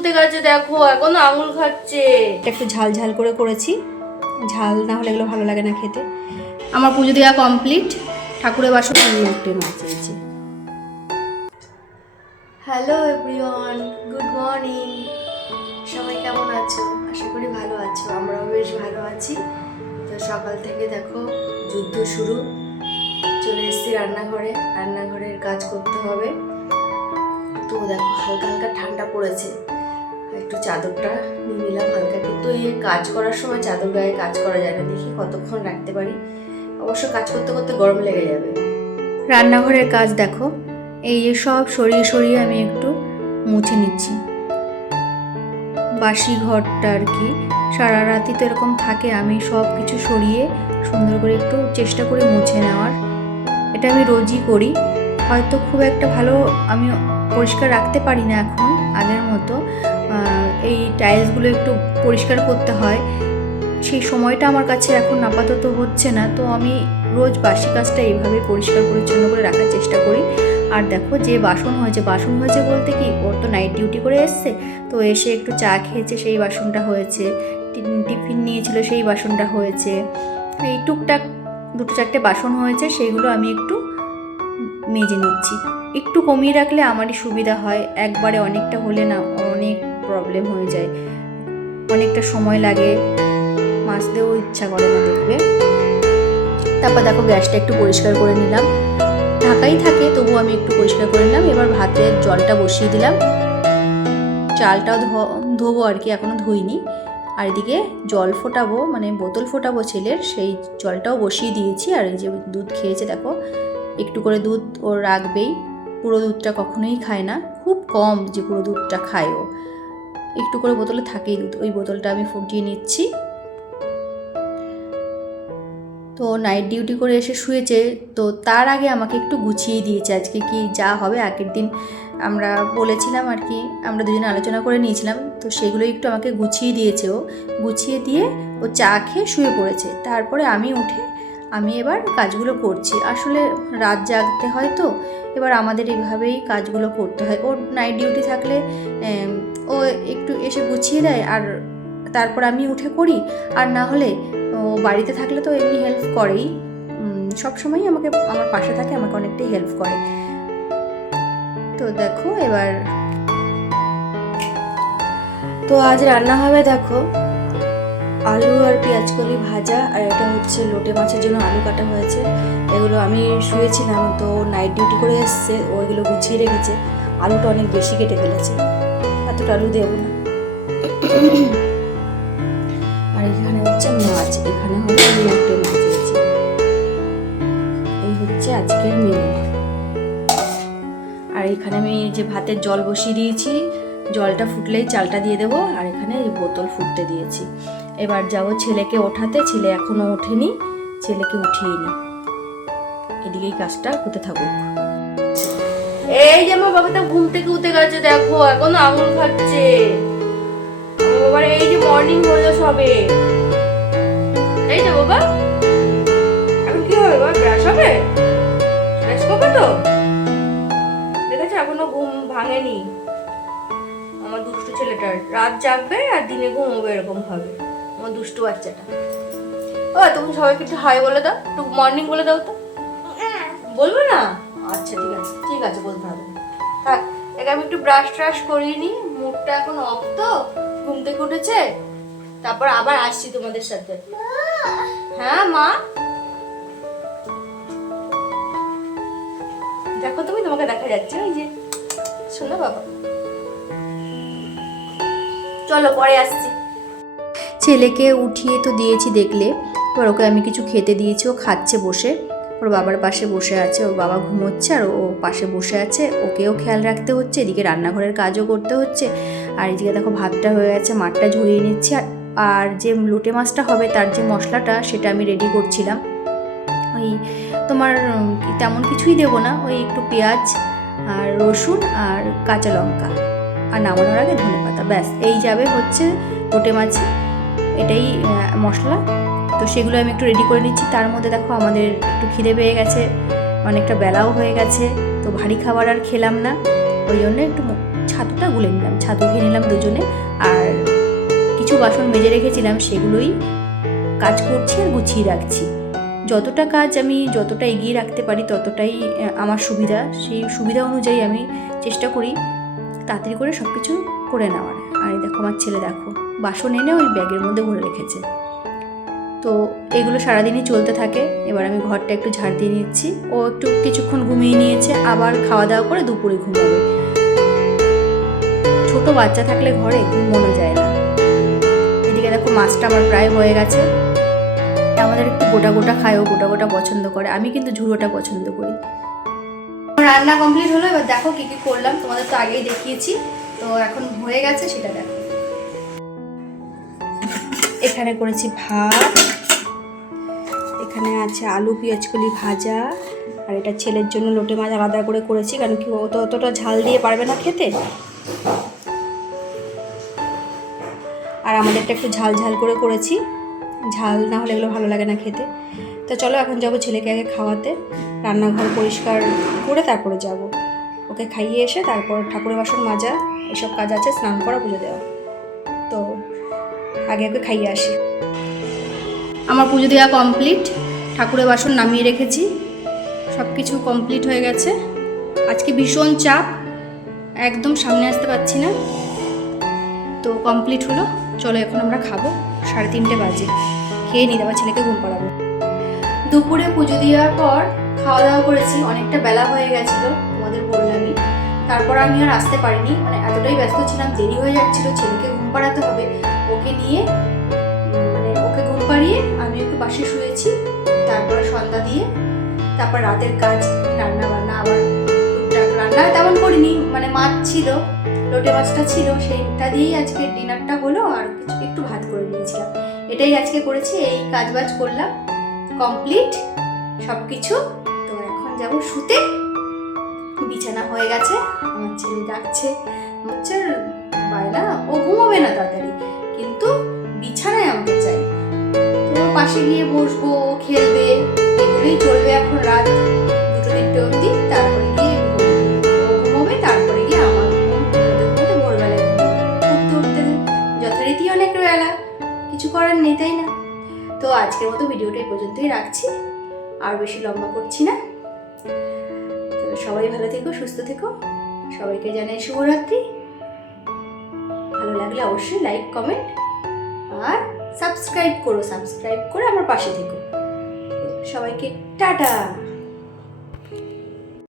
কুতে গেছে দেখো, এখনো আঙুল খাচ্ছে। একটু ঝাল ঝাল করে করেছি, ঝাল না হলে এগুলো ভালো লাগে না খেতে। আমার পুজো দেওয়া কমপ্লিট, ঠাকুরের বাসন লোকটে মাছিয়েছে। Hello everyone, good morning. সবাই কেমন আছো? আশা করি ভালো আছো, আমরাও বেশ ভালো আছি। তো সকাল থেকে দেখো যুদ্ধ শুরু। চলে এসেছি রান্নাঘরের কাজ করতে হবে। তো দেখো হালকা হালকা ঠান্ডা পড়েছে, একটু চাদরটা নিয়ে নিলাম হালকা। কিন্তু এই কাজ করার সময় চাদর গায়ে কাজ করা যায় না, দেখি কতক্ষণ রাখতে পারি। অবশ্য কাজ করতে করতে গরম লেগে যাবে। রান্নাঘরের কাজ দেখো, এই যে সব সরিয়ে সরিয়ে আমি একটু মুছে নিচ্ছি। বাসি ঘরটা আর কি, সারা রাতি তো এরকম থাকে। আমি সব কিছু সরিয়ে সুন্দর করে একটু চেষ্টা করি মুছে নেওয়ার। এটা আমি রোজই করি। হয়তো খুব একটা ভালো আমি পরিষ্কার রাখতে পারি না এখন আগের মতো। এই টাইলসগুলো একটু পরিষ্কার করতে হয়, সেই সময়টা আমার কাছে এখন আপাতত হচ্ছে না। তো আমি রোজ বাসি কাজটা এইভাবে পরিষ্কার পরিচ্ছন্ন করে রাখার চেষ্টা করি। আর দেখো যে বাসন হয়েছে বলতে কি, ওর তো নাইট ডিউটি করে এসছে, তো এসে একটু চা খেয়েছে, সেই বাসনটা হয়েছে। টিফিন নিয়েছিল, সেই বাসনটা হয়েছে। এই টুকটাক দুটো চারটে বাসন হয়েছে, সেইগুলো আমি একটু মেজে নিচ্ছি। একটু কমিয়ে রাখলে আমারই সুবিধা হয়, একবারে অনেকটা হলে না অনেক প্রবলেম হয়ে যায়, অনেকটা সময় লাগে, মাজতেও ইচ্ছা করে না দেখবে। তারপর দেখো গ্যাসটা একটু পরিষ্কার করে নিলাম, ঢাকাই থাকে তবু আমি একটু পরিষ্কার করে নিলাম। এবার ভাতের জলটা বসিয়ে দিলাম, চালটাও ধোবো আর কি, এখনও ধুইনি। আর এদিকে জল ফোটাবো, মানে বোতল ফোটাবো ছেলের, সেই জলটাও বসিয়ে দিয়েছি। আর এই যে দুধ খেয়েছে দেখো, একটু করে দুধ ও রাখবেই, পুরো দুধটা কখনোই খায় না, খুব কম যে পুরো দুধটা খায় ও, একটু করে বোতলে থাকেই দুধ। ওই বোতলটা আমি ফুটিয়ে নিচ্ছি। তো নাইট ডিউটি করে এসে শুয়েছে, তো তার আগে আমাকে একটু গুছিয়ে দিয়েছে। আজকে কি যা হবে, আগের দিন আমরা বলেছিলাম আর কি, আমরা দুজনে আলোচনা করে নিয়েছিলাম, তো সেগুলো একটু আমাকে গুছিয়ে দিয়েছে। ও গুছিয়ে দিয়ে ও চা খেয়ে শুয়ে পড়েছে। তারপরে আমি উঠে আমি এবার কাজগুলো করছি। আসলে রাত জাগতে হয়, তো এবার আমাদের এইভাবেই কাজগুলো করতে হয়। ওর নাইট ডিউটি থাকলে ও একটু এসে গুছিয়ে দেয়, আর তারপর আমি উঠে করি। আর না হলে ও বাড়িতে থাকলে তো এমনি হেল্প করেই, সবসময়ই আমার পাশে থাকে, আমাকে অনেকটাই হেল্প করে। তো দেখো এবার তো আজ রান্না হবে দেখো আলু আর পেঁয়াজকলি ভাজা, আর এটা হচ্ছে লোটে মাছের জন্য আলু কাটা হয়েছে। এগুলো আমি শুয়েছিলাম, তো নাইট ডিউটি করে এসছে, ওইগুলো গুছিয়ে রেখেছে। আলুটা অনেক বেশি কেটে ফেলেছে, এতটা আলু দেবো না। আর এখানে হচ্ছে মাছ, এখানে হলো লোটে মাছ দিয়েছি। এই হচ্ছে আজকের মেনু। আর এখানে আমি যে ভাতের জল বসিয়ে দিয়েছি, জলটা ফুটলেই চালটা দিয়ে দেবো। আর এখানে এই বোতল ফুটতে দিয়েছি। এবার যাবো ছেলেকে ওঠাতে, ছেলে এখনো ওঠেনি, ছেলেকে উঠিয়ে নি, এদিকেই কাজটা হতে থাকুক। এই যে আমার বাবা তো ঘুম থেকে উঠে গেছে দেখো, এখনো আঙুল খাচ্ছে। বাবার এই যে মর্নিং হলো সবে, এই তো বাবা এখন কি হবে, বাবা ব্রাশ হবে, ব্রাশ করবে তো, দেখেছো এখনো ঘুম ভাঙেনি। আমার দুষ্টু ছেলেটার রাত জাগবে আর দিনে ঘুমোবে, এরকম হবে আমার দুষ্টু বাচ্চাটা। ও তুমি সবাইকে একটু হাই বলে দাও, একটু মর্নিং বলে দাও তো। বলবো না? আচ্ছা ঠিক আছে বলতে হবে না। থাক, একে আমি একটু ব্রাশ ট্রাশ করিয়ে নি, মুখটা এখন অফ তো, ঘুম থেকে উঠেছে। তারপর আবার আসছি তোমাদের সাথে। হ্যাঁ মা, দেখো তুমি, তোমাকে দেখা যাচ্ছে ওই যে, শোনো বাবা, চলো পরে আসছি। ছেলেকে উঠিয়ে তো দিয়েছি দেখলে, এবার ওকে আমি কিছু খেতে দিয়েছি, ও খাচ্ছে বসে, ওর বাবার পাশে বসে আছে। ওর বাবা ঘুমোচ্ছে আর ও পাশে বসে আছে, ওকেও খেয়াল রাখতে হচ্ছে, এদিকে রান্নাঘরের কাজও করতে হচ্ছে। আর এদিকে দেখো ভাতটা হয়ে গেছে, মাঠটা ঝরিয়ে নিচ্ছি। আর যে লোটে মাছটা হবে তার যে মশলাটা, সেটা আমি রেডি করছিলাম। ওই তোমার তেমন কিছুই দেবো না, ওই একটু পেঁয়াজ আর রসুন আর কাঁচা লঙ্কা, আর নামানোর আগে ধনেপাতা, ব্যাস এই যাবে হচ্ছে লোটে মাছে, এটাই মশলা। তো সেগুলো আমি একটু রেডি করে নিচ্ছি। তার মধ্যে দেখো আমাদের একটু খিদে পেয়ে গেছে, অনেকটা বেলাও হয়ে গেছে, তো ভারী খাবার আর খেলাম না, ওই জন্য একটু ছাতুটা গুলে নিলাম, ছাতু খেয়ে নিলাম দুজনে। আর কিছু বাসন মেজে রেখেছিলাম, সেগুলোই কাজ করছি আর গুছিয়ে রাখছি। যতটা কাজ আমি যতটা এগিয়ে রাখতে পারি ততটাই আমার সুবিধা। সেই সুবিধা অনুযায়ী আমি চেষ্টা করি তাড়াতাড়ি করে সব কিছু করে নেওয়ার। আর এই দেখো আমার ছেলে, দেখো বাসন এনে ওই ব্যাগের মধ্যে ভরে রেখেছে। তো এগুলো সারাদিনই চলতে থাকে। এবার আমি ঘরটা একটু ঝাড় দিয়ে নিচ্ছি। ও একটু কিছুক্ষণ ঘুমিয়ে নিয়েছে, আবার খাওয়া দাওয়া করে দুপুরে ঘুমাবে। ছোট বাচ্চা থাকলে ঘরে ঘুমানো যায় না। এদিকে দেখো মাছটা আমার প্রায় হয়ে গেছে। আমাদের একটু গোটা গোটা খায়, ও গোটা গোটা পছন্দ করে, আমি কিন্তু ঝুড়োটা পছন্দ করি। রান্না কমপ্লিট হলো। এবার দেখো কি কি করলাম, তোমাদের তো আগেই দেখিয়েছি। তো এখন হয়ে গেছে সেটা দেখো। এখানে করেছি ভাত, এখানে আছে আলু পেঁয়াজকলি ভাজা, আর এটা ছেলের জন্য লোটে মাছ আলাদা করে করেছি, কারণ কি ও তো অতটা ঝাল দিয়ে পারবে না খেতে। আর আমাদেরটা একটু ঝাল ঝাল করে করেছি, ঝাল না হলে এগুলো ভালো লাগে না খেতে। তো চলো এখন যাবো ছেলেকে আগে খাওয়াতে, রান্নাঘর পরিষ্কার করে তারপরে যাব। ওকে খাইয়ে এসে তারপর ঠাকুরের বাসন মাজা এসব কাজ আছে, স্নান করা, পুজো দেওয়া। তো আগে ওকে খাইয়ে আসি। আমার পুজো দেওয়া কমপ্লিট, ঠাকুরের বাসন নামিয়ে রেখেছি, সব কিছু কমপ্লিট হয়ে গেছে। আজকে ভীষণ চাপ, একদম সামনে আসতে পারছি না। তো কমপ্লিট হলো। চলো এখন আমরা খাবো, 3:30 বাজে। খেয়ে নিই, আবার ছেলেকে ঘুম পাড়াবো। দুপুরে পুজো দেওয়ার পর খাওয়া দাওয়া করেছি, অনেকটা বেলা হয়ে গেছিলো, তোমাদের বললামই। তারপর আমি আর আসতে পারিনি, মানে এতটাই ব্যস্ত ছিলাম, দেরি হয়ে যাচ্ছিল। ছেলেকে ঘুম পাড়াতে হবে, ওকে নিয়ে মানে ওকে ঘুম পাড়িয়ে আমি একটু পাশে শুয়েছি। তারপরে সন্ধ্যা দিয়ে তারপর রাতের কাজ, রান্না বান্না, আবার টুকটাক রান্না তেমন করিনি, মানে মাছ ছিল, লোটে মাছটা ছিল, সেইটা দিয়েই আজকে ডিনারটা হলো। আর একটু ভাত করে নিয়েছিলাম, এটাই আজকে করেছি। এই কাজ বাজ করলাম, কমপ্লিট সব কিছু। তো এখন যাব শুতে, বিছানা হয়ে গেছে। আমার ছেলে ডাকছে, হচ্ছে বায়না, ও ঘুমাবে না তাড়াতাড়ি, কিন্তু বিছানায় আমাকে চাই। তো পাশে গিয়ে বসবো, খেলবে, এগুলোই চলবে এখন রাত 2-3টে অবধি। তারপরে গিয়ে ও ঘুমোবে, তারপরে গিয়ে আমার ঘুমোতে ভোরবেলায় উঠতে উঠতে যথারীতি অনেক বেলা, কিছু করার নেই, তাই না? তো আজকের মতো ভিডিওটা এই পর্যন্তই রাখছি, আর বেশি লম্বা করছি না। তো সবাই ভালো থেকো, সুস্থ থেকো, সবাইকে জানাই শুভরাত্রি। ভালো লাগলে অবশ্যই লাইক, কমেন্ট আর সাবস্ক্রাইব করো, সাবস্ক্রাইব করে আমার পাশে থেকো। সবাইকে টাটা।